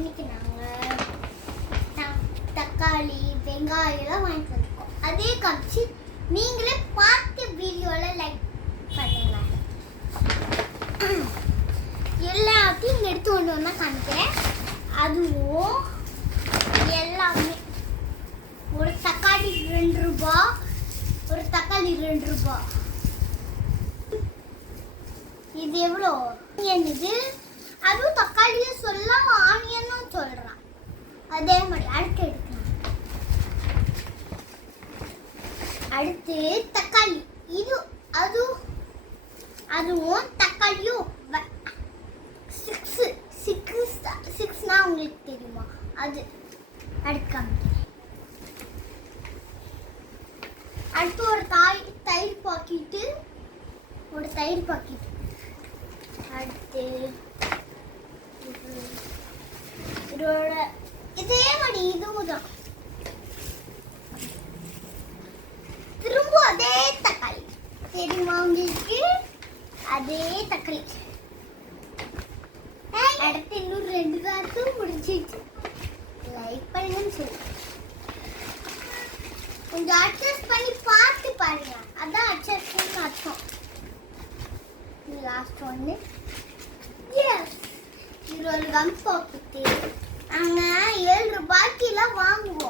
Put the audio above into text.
இன்னைக்கு நாங்கள் தக்காளி வெங்காயம் எல்லாம் வாங்கிட்டு வந்திருக்கோம். அதே காமிச்சு நீங்களே பார்த்து வீடியோவில் லைக் பண்ணுங்க. எல்லாத்தையும் இங்கே எடுத்து கொண்டு வந்தால் காமிக்கிறேன். அதுவும் எல்லாமே ஒரு தக்காளி 2 ரூபா, ஒரு தக்காளி 2 ரூபா. இது எவ்வளோ இது? அதுவும் தக்காளியை சொல்லாம ஆனியனும் சொல்றான். அதே மாதிரி அடுத்து எடுக்கலாம். அடுத்து தக்காளி இது அதுவும் தக்காளியும் 6 உங்களுக்கு தெரியுமா? அது அடுக்காம அடுத்து ஒரு தயிர் பாக்கெட்டு, ஒரு தயிர் பாக்கெட். அடுத்து இதோட இதே மாதிரி இதுவும் தான். திரும்ப அதே தக்காளி தெரியுமா உங்களுக்கு? அதே தக்காளி. அடுத்து இன்னும் 2 காட்டும் முடிஞ்சிச்சு. லைக் பண்ணுங்கன்னு சொல்லு. கொஞ்சம் அட்ஜஸ்ட் பண்ணி பார்த்து பாருங்க. அதான் அட்ஜஸ்ட் பண்ணி அர்த்தம். லாஸ்ட் ஒன்று. எஸ், இது ஒரு கம் பாக்கெட்டு. நாங்கள் 7 ரூபாய்க்குலாம் வாங்குவோம்.